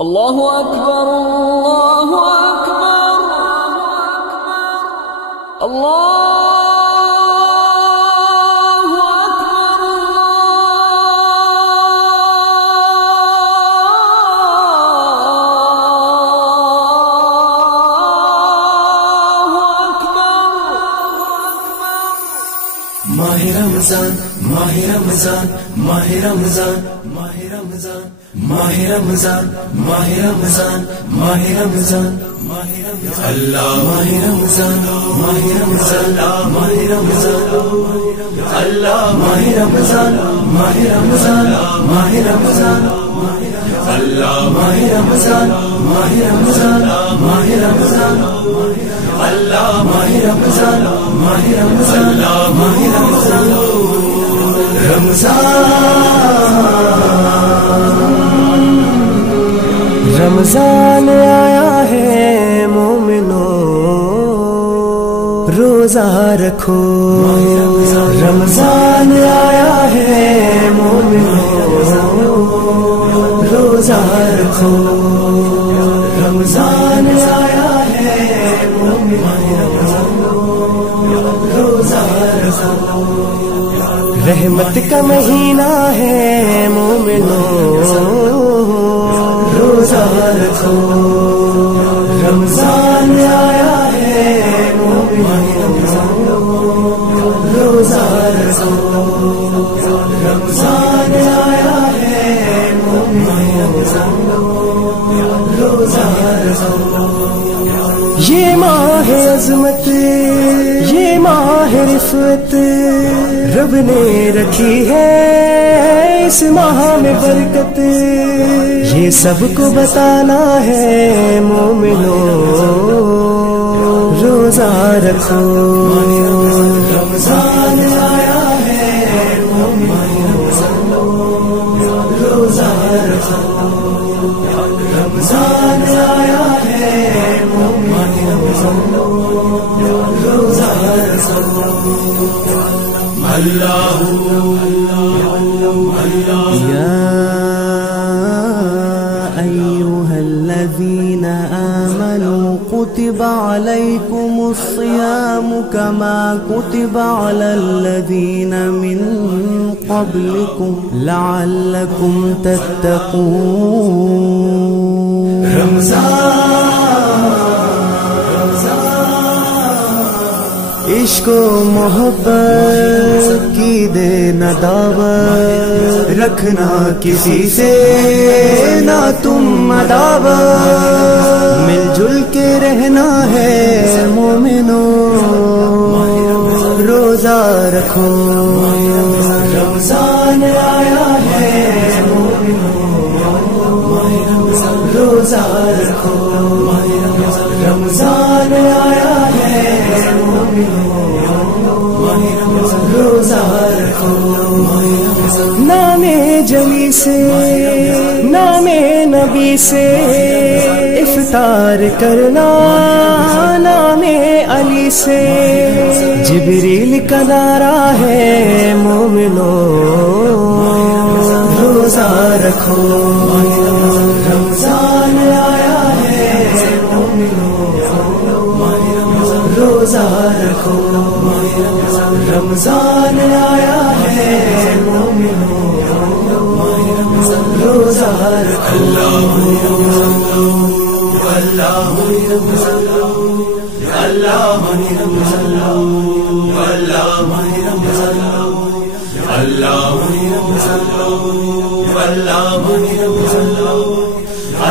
اللہ اکبر اللہ اکبر اللہ ماہ رمضان ماہ رمضان ماہ رمضان ماہ رمضان ماہ رمضان ماہ رمضان ماہ رمضان اللہ ماہ رمضان ماہ رمضان ماہ رمضان اللہ ماہ رمضان ماہ رمضان ماہ رمضان اللہ ماہ رمضان ماہ رمضان ماہ رمضان اللہ ماہ رمضان ماہ رمضان ماہ رمضان رمضان آیا ہے مومنو روزہ رکھو رمضان آیا ہے مومنو روزہ رکھو رمضان آیا ہے مومنو روزہ رکھو رحمت کا مہینہ ہے مومنو روزہ رکھو رمضان آیا ہے مومنو روزہ رکھو رمضان آیا ہے مومنو روزہ رکھو یہ ماہ عظمت یہ ماہ رفعت رب نے رکھی ہے اس ماہ میں برکت یہ سب کو بتانا ہے مومنو روزہ رکھو رمضان آیا ہے مومنو روزہ رکھو رمضان آیا ہے مومنو روزہ رکھو اللہ يا أيها الذين آمنوا كتب عليكم الصيام كما كتب على الذين من قبلكم لعلكم تتقون عشق و محبت کی دینا دعوت رکھنا کسی سے نہ تم عداوت مل جل کے رہنا ہے مومنو روزہ رکھو رمضان آیا ہے مومنو روزہ رکھو رمضان آیا ہے روزہ رکھو نام جلی سے نام نبی سے افطار کرنا نام علی سے جبریل کا نعرہ ہے مومنو روزہ رکھو رمضان آیا ہے مومنو روزہ رکھو رمضان آیا ہے مومنو روزہ رکھو اللہ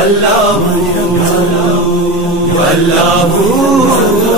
اللہ اللہ اللہ